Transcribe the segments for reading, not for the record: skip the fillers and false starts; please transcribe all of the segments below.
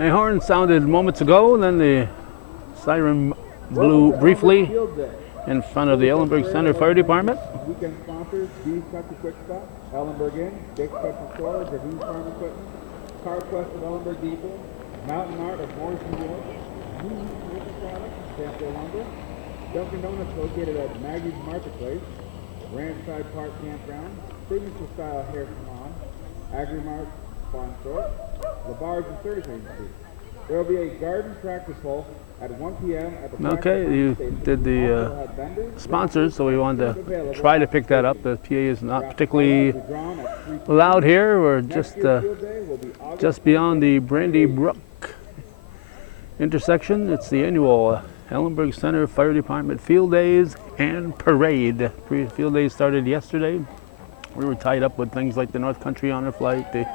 A horn sounded moments ago, and then the siren blew briefly in front of the Ellenburg Center Fire Department. Weekend sponsors, Beef Country Quick Stop, Ellenburg Inn, Dick's Country Store, Javine Farm Equipment, CarQuest of Ellenburg Depot, Mountain Art of Morris, New York, New Roofing Products, Stanfield Lumber, Dunkin' Donuts located at Maggie's Marketplace, Ranchside Park Campground, Signature Style Hair Salon, Agri-Mart Farm Store, LaBarge and Service Agency. There will be a garden tractor pull at 1 p.m. at the Okay, you did the sponsors, so we wanted to try to pick that up. The PA is not particularly loud here. We're just beyond the Brandy Brook intersection. It's the annual Ellenburg Center Fire Department Field Days and Parade. Field Days started yesterday. We were tied up with things like the North Country Honor Flight, the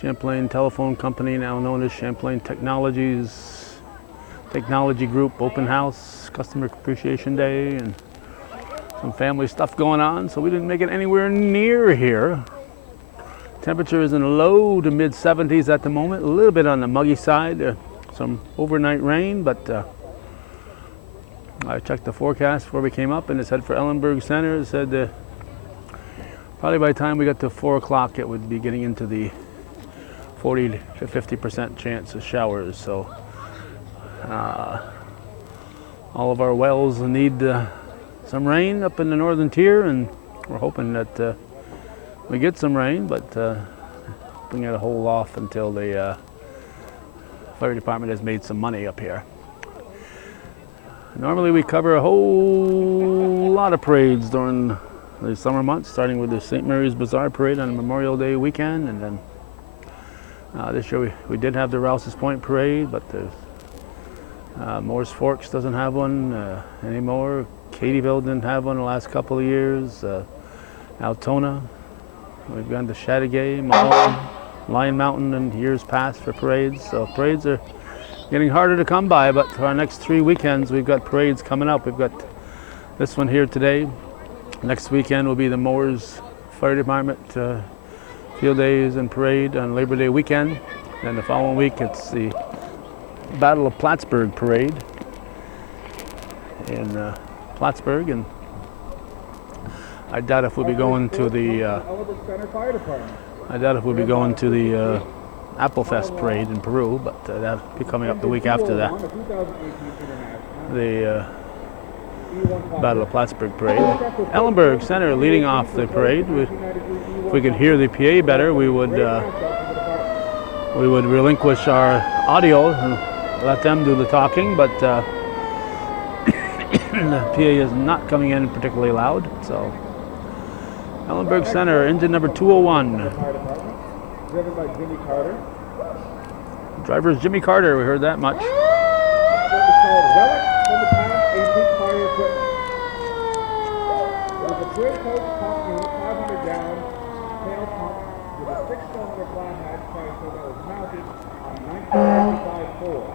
Champlain Telephone Company, now known as Champlain Technology Group Open House, Customer Appreciation Day, and some family stuff going on, so we didn't make it anywhere near here. Temperature is in the low to mid 70s at the moment, a little bit on the muggy side, some overnight rain, but I checked the forecast before we came up, and it said for Ellenburg Center, it said probably by the time we got to 4 o'clock it would be getting into the 40 to 50% chance of showers. So all of our wells need some rain up in the northern tier, and we're hoping that we get some rain, but we got to hold off until the fire department has made some money up here. Normally we cover a whole lot of parades during the summer months, starting with the St. Mary's Bazaar Parade on Memorial Day weekend, and then this year we did have the Rouse's Point Parade, but the Moore's Forks doesn't have one anymore. Cadyville didn't have one the last couple of years. Altona, we've gone to Chateauguay, Malone, Lion Mountain in years past for parades. So parades are getting harder to come by, but for our next 3 weekends we've got parades coming up. We've got this one here today. Next weekend will be the Moore's Fire Department Field Days and Parade on Labor Day weekend. Then the following week it's the Battle of Plattsburgh Parade in Plattsburgh, and I doubt if we'll be going to the Applefest Parade in Peru, but that'll be coming up the week after that. The Battle of Plattsburgh Parade. Ellenburg Center leading off the parade. If we could hear the PA better, we would relinquish our audio and let them do the talking, but the PA is not coming in particularly loud. So Ellenburg Center, engine number 201. Driven by Jimmy Carter. Driver is Jimmy Carter, we heard that much. It was a twin coach pump unit, 500 gallon tail pump with a 6-cylinder flat hatch cycle that was mounted on a 1955 Ford.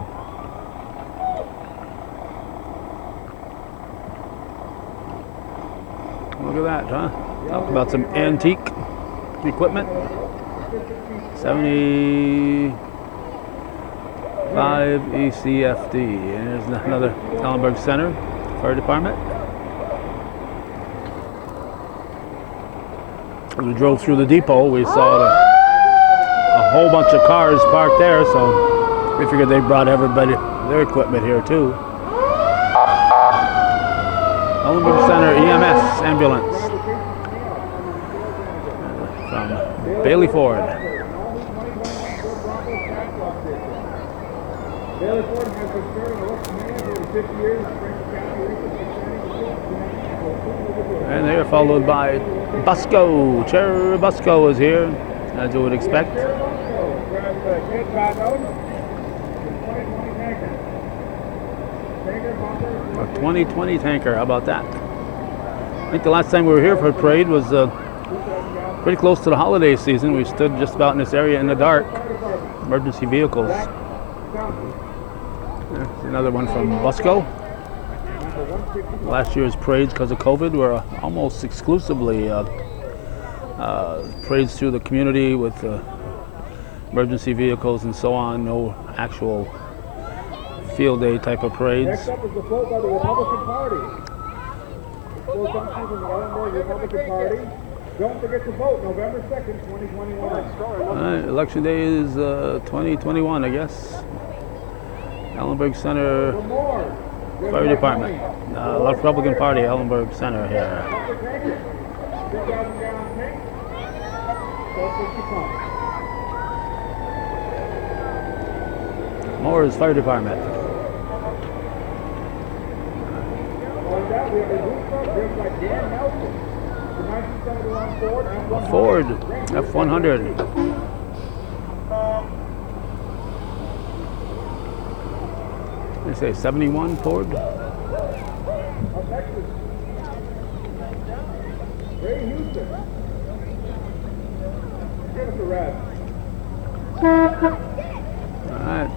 Look at that, huh? Talk about some antique equipment. 75 ECFD. And there's another Ellenburg Center Fire Department. As we drove through the depot, we saw a whole bunch of cars parked there, so we figured they brought everybody their equipment here too. Ellenburg Center EMS ambulance from Bailey Ford. Bailey Ford has been serving the West Command for over 50 years. And they are followed by Busco. Chair Busco is here, as you would expect. A 2020 tanker, how about that? I think the last time we were here for a parade was pretty close to the holiday season. We stood just about in this area in the dark. Emergency vehicles. There's another one from Busco. Last year's parades, because of COVID, were almost exclusively parades through the community with emergency vehicles and so on. No actual field day type of parades. Next up is the vote by the Republican Party. Full country from the Ellenburg Republican Party. Don't forget to vote November 2nd, 2021. Election day is 2021, I guess. Ellenburg Center Fire Department. Republican Party, Ellenburg Center here. 3,000 gallon tank. 1250 pump. Moore's Fire Department. On that, we have a roof truck driven by Dan Nelson. The 1971 Ford F-100. Ford F-100. They say 71 Ford. Up next is Ray Houston. Give us a rev. All right.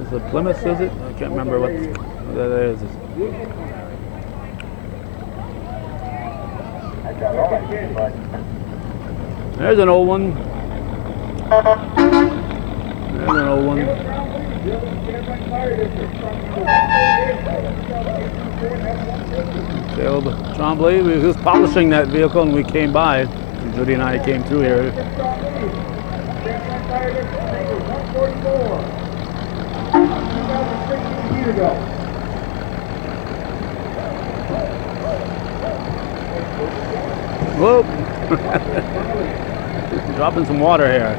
Is it Plymouth, is it? I can't remember what that is. There's an old one. There's an old one. Caleb Trombley, he was polishing that vehicle and we came by. Judy and I came through here. Whoop! Dropping some water here.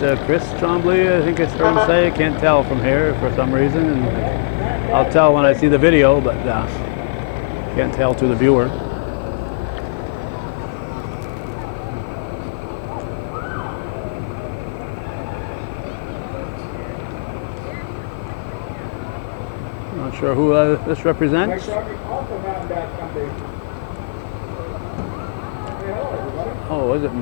That Chris Trombley, I think it's heard him say. I can't tell from here for some reason. And I'll tell when I see the video, but can't tell to the viewer. Not sure who this represents. Oh, is it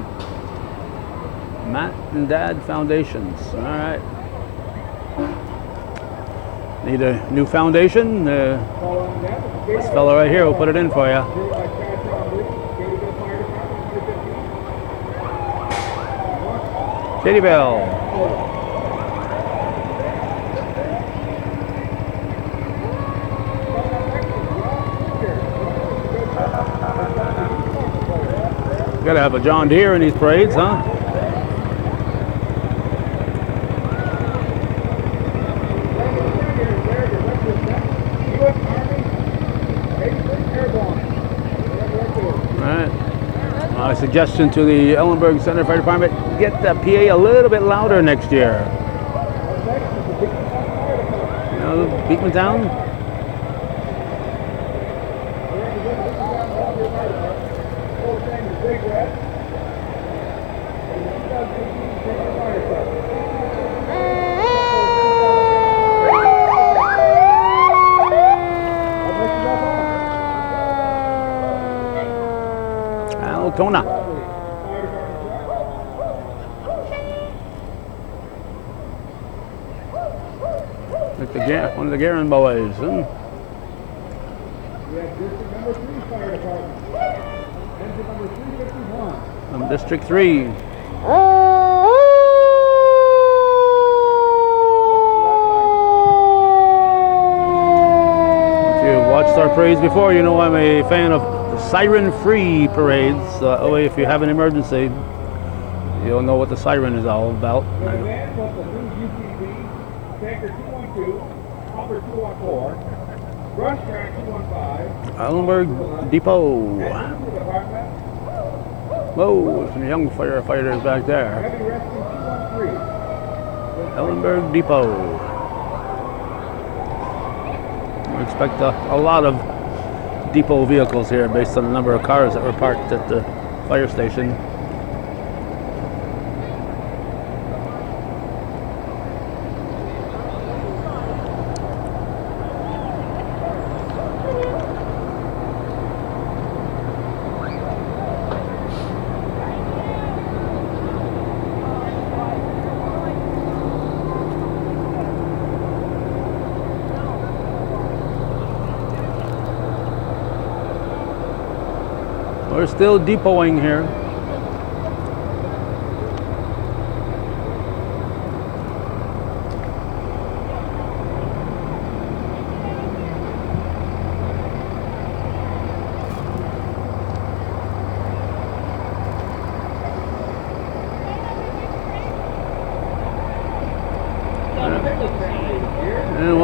Matt and Dad Foundations? All right. Need a new foundation? This fellow right here will put it in for you. Katie Bell. Gotta have a John Deere in these parades, huh? Alright. My suggestion to the Ellenburg Center Fire Department, get the PA a little bit louder next year. You know, Beekman Town? Altona. Like one of the Garin boys. We have district number 3 fire department. Engine number 351. From District 3. If you've watched our parades before, you know I'm a fan of siren-free parades. That way, if you have an emergency, you'll know what the siren is all about. The van plus the new UTV, tanker 212, hopper 214, brush track 215. Ellenburg Depot. Whoa, some young firefighters back there. Heavy rescue 213. Ellenburg Depot. We expect a lot of depot vehicles here based on the number of cars that were parked at the fire station. We're still depoting here.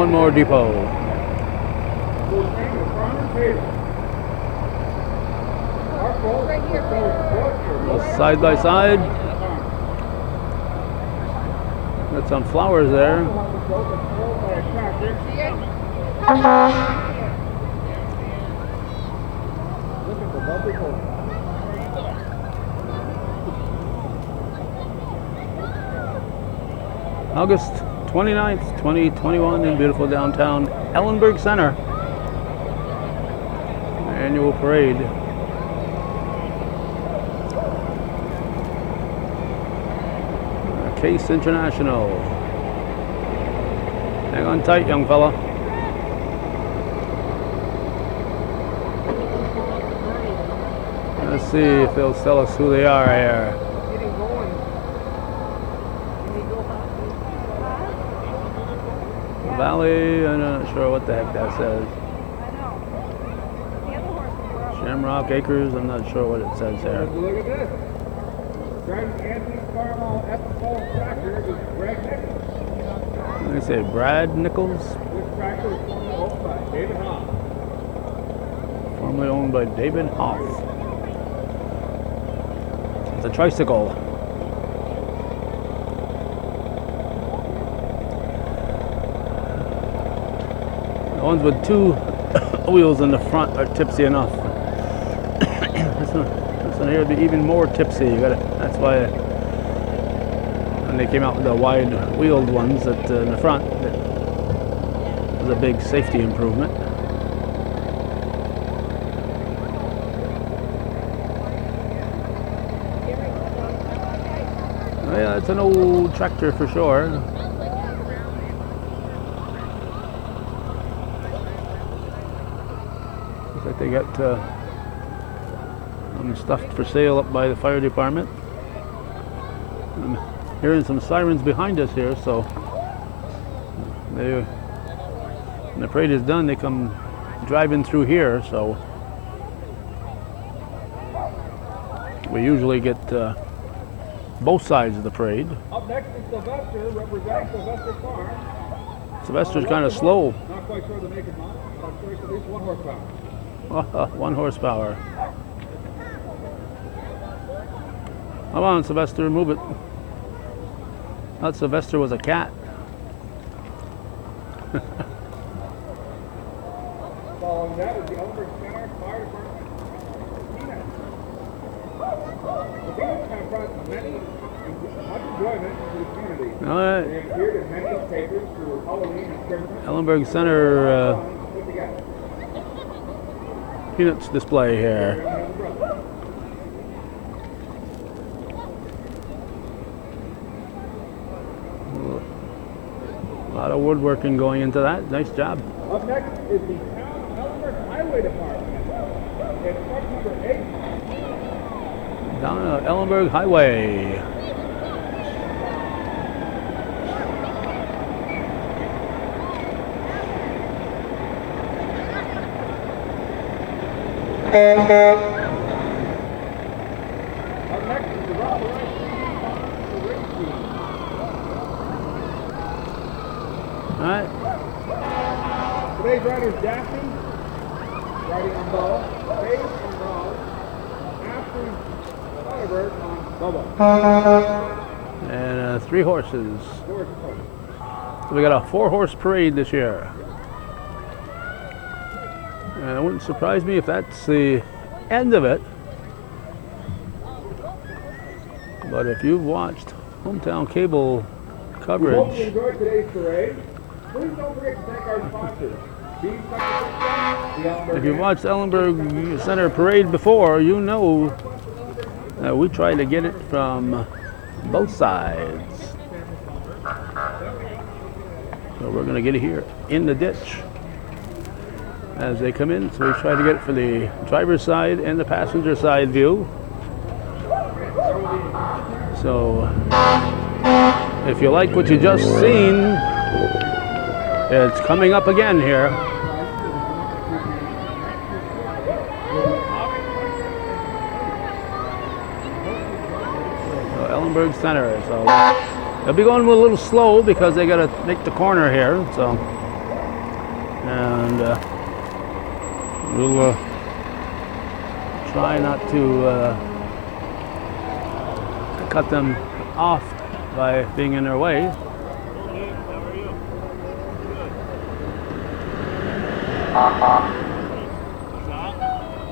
one more depot. Whose name is Farmer Taylor. Our goal is to show support for local Side by side. farmers. Got some flowers there. Also want to show control by a tractor. Look at the lovely coast. August 29th, 2021 in beautiful downtown Ellenburg Center. Annual parade. Case International. Hang on tight, young fella. Let's see if they'll tell us who they are here. Valley, I'm not sure what the heck that says. Shamrock Acres, I'm not sure what it says there. Look at this. Driving anti-caramel ethanol tractor is Greg Nichols. They say Brad Nichols, This tractor is formerly owned by David Hoff. formerly owned by David Hoff. It's a tricycle. The ones with two wheels in the front are tipsy enough. This one here would be even more tipsy. That's why when they came out with the wide-wheeled ones in the front, it was a big safety improvement. Oh, yeah, it's an old tractor for sure. Looks like they got some stuff for sale up by the fire department. I'm hearing some sirens behind us here, so when the parade is done, they come driving through here, so we usually get both sides of the parade. Up next is Sylvester, representing Sylvester Farm. Sylvester's kind of slow. Not quite sure the make and model, but I'm sure it's at least 1 horsepower. 1 horsepower. Come on, Sylvester, move it. I thought Sylvester was a cat. Following that is the Ellenburg Center Fire Department. Peanuts. The Peanuts have brought much enjoyment to the community. All right. They have appeared in many newspapers through Halloween and Christmas. Ellenburg Center Put together. Peanuts display here. A lot of woodworking going into that. Nice job. Up next is the Town of Ellenburg Highway Department. It's truck number 8. Down Ellenburg Highway. Up next is the Rob Rice Race Team. All right. Today's riders Daphne, riding on Bubba, Faith on Rob, Ashley Ellenburg on Bubba. And 3 horses. Doors closed. So we got a 4-horse parade this year. And it wouldn't surprise me if that's the end of it. But if you've watched Hometown Cable We hope you coverage, enjoyed today's parade. Please don't forget to thank our sponsors. Beef Sucker System, the Ellenburg if you've watched Ellenburg Center Parade before, you know that we try to get it from both sides. So we're going to get it here in the ditch as they come in. So we try to get it for the driver's side and the passenger side view. So if you like what you just seen, it's coming up again here. So Ellenburg Center. So they'll be going a little slow because they got to make the corner here. So and we'll try not to cut them off by being in their way.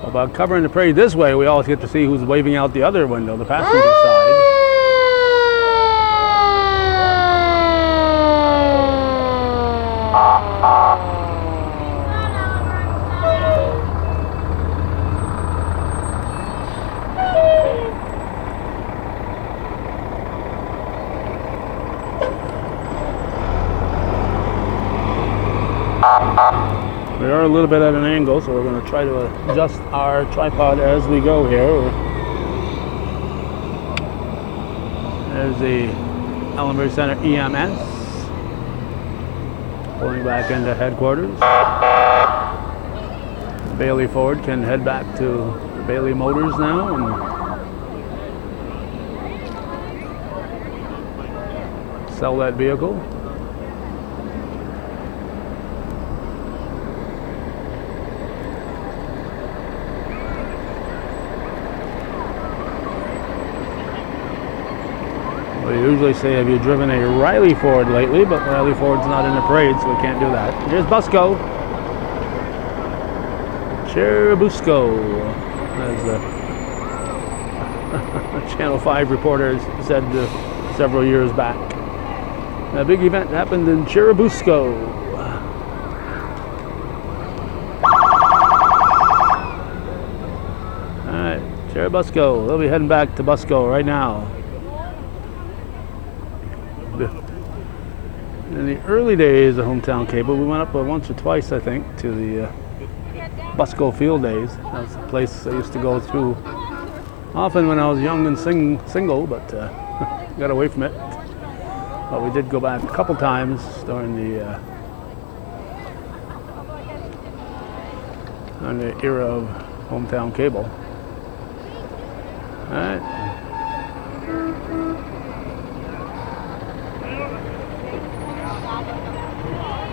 About covering the parade this way, we always get to see who's waving out the other window, the passenger side. We are a little bit at an angle, so we're going to try to adjust our tripod as we go here. There's the Ellenburg Center EMS pulling back into headquarters. Bailey Ford can head back to Bailey Motors now and sell that vehicle. We usually say, have you driven a Riley Ford lately? But Riley Ford's not in the parade, so we can't do that. Here's Busco. Cherubusco, as the Channel 5 reporter said several years back. A big event happened in Cherubusco. All right, Cherubusco. They'll be heading back to Busco right now. In the early days of Hometown Cable, we went up once or twice, I think, to the Busco Field Days. That was a place I used to go through often when I was young and single, but got away from it. But we did go back a couple times during the era of Hometown Cable. All right.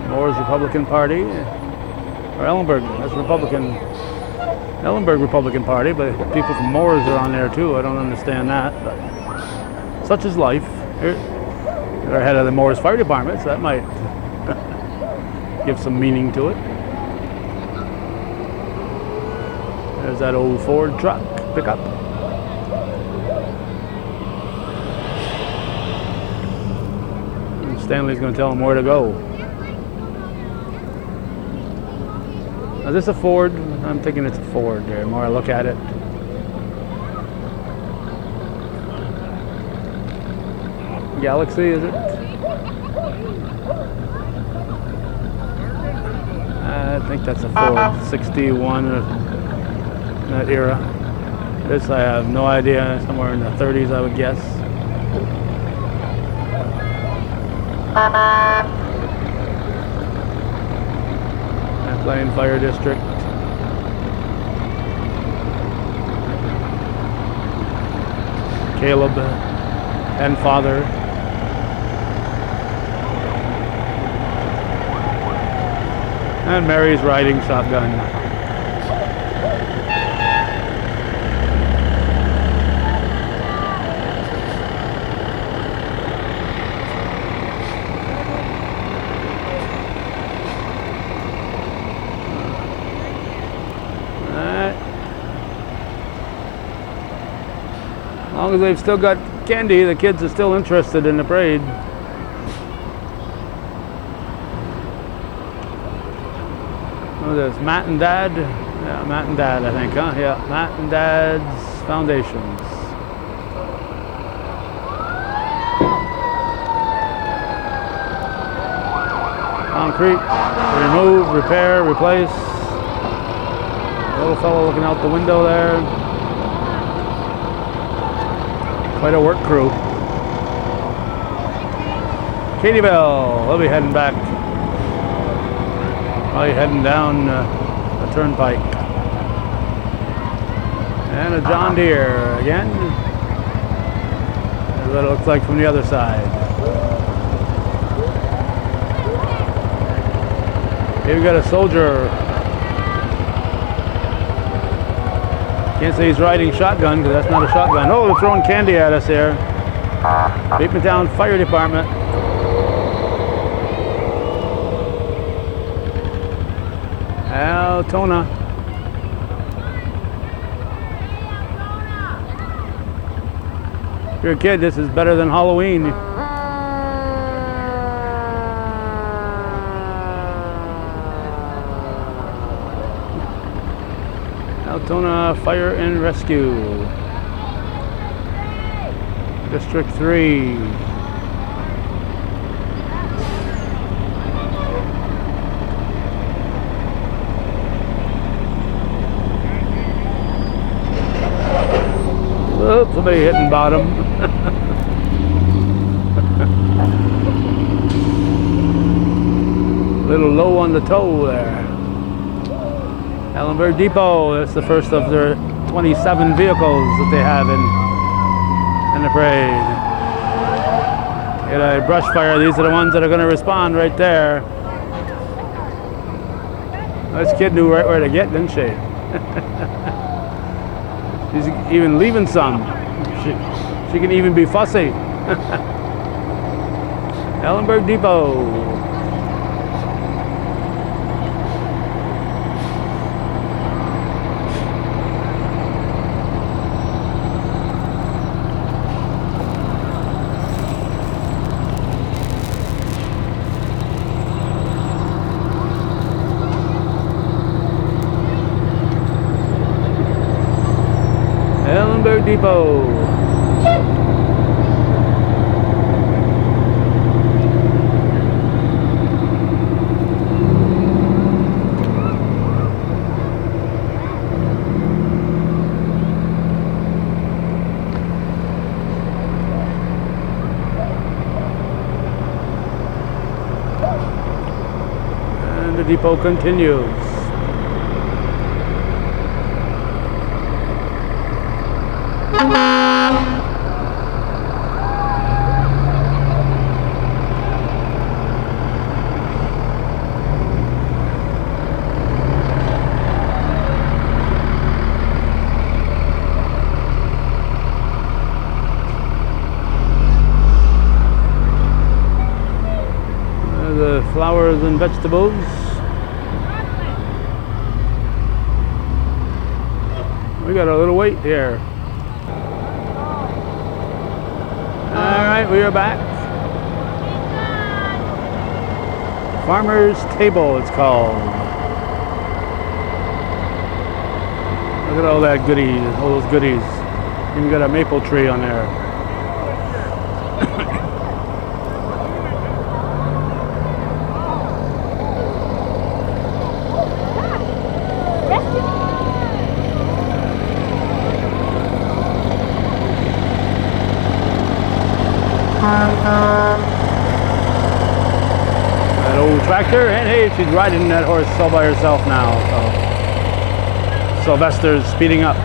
Moore's Republican Party, or Ellenburg, that's Republican. Ellenburg Republican Party, but people from Moore's are on there too. I don't understand that, but such is life. They're head of the Moore's Fire Department, so that might give some meaning to it. There's that old Ford truck pickup. And Stanley's going to tell him where to go. Is this a Ford? I'm thinking it's a Ford there, the more I look at it. Galaxy, is it? I think that's a Ford 61 in that era. This I have no idea, somewhere in the 30s I would guess. Plain Fire District. Caleb and father. And Mary's riding shotgun. As long as they've still got candy, the kids are still interested in the parade. Oh, there's Matt and Dad. Yeah, Matt and Dad, I think, huh? Yeah, Matt and Dad's Foundations. Concrete, remove, repair, replace. Little fellow looking out the window there. Quite a work crew. Katie'ville, they'll be heading back. Probably heading down a turnpike. And a John Deere again. That's what it looks like from the other side. Here we got a soldier. Can't say he's riding shotgun because that's not a shotgun. Oh, they're throwing candy at us here. Batemantown Fire Department. Altona. If you're a kid, this is better than Halloween. Altona Fire and Rescue. District 3. Oops, somebody hitting bottom. Little low on the toe there. Ellenburg Depot, that's the first of their 27 vehicles that they have in the parade. Get a brush fire, these are the ones that are going to respond right there. This kid knew right where to get, didn't she? She's even leaving some. She can even be fussy. Ellenburg Depot. Ellenburg Depot. And the depot continues. The flowers and vegetables. We got a little wait here. All right, we are back. Farmer's Table, it's called. Look at all that goodies, all those goodies. Even got a maple tree on there. That old tractor, and hey, she's riding that horse all by herself now. So Sylvester's speeding up.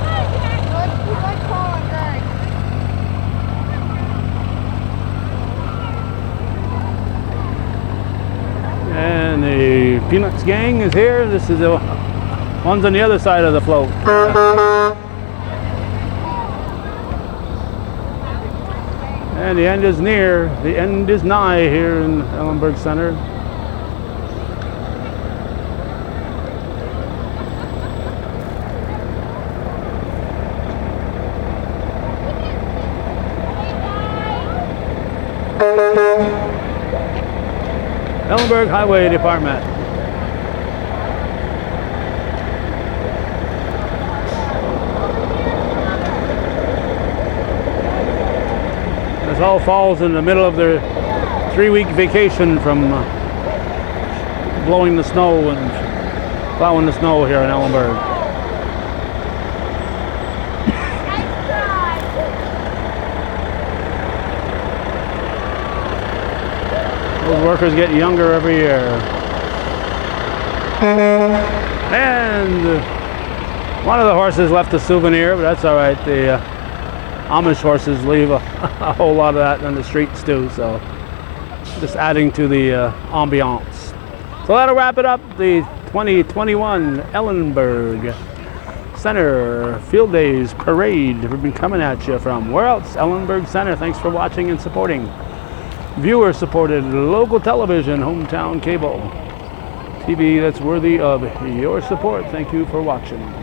And the Peanuts gang is here. This is the ones on the other side of the float. And the end is near. The end is nigh here in Ellenburg Center. Ellenburg Highway Department. This all falls in the middle of their 3-week vacation from blowing the snow and plowing the snow here in Ellenburg. Those workers get younger every year. And one of the horses left a souvenir, but that's all right. The Amish horses leave a whole lot of that on the streets too, so just adding to the ambiance. So that'll wrap it up. The 2021 Ellenburg Center Field Days Parade. We've been coming at you from where else? Ellenburg Center. Thanks for watching and supporting viewer-supported local television, hometown cable TV that's worthy of your support. Thank you for watching.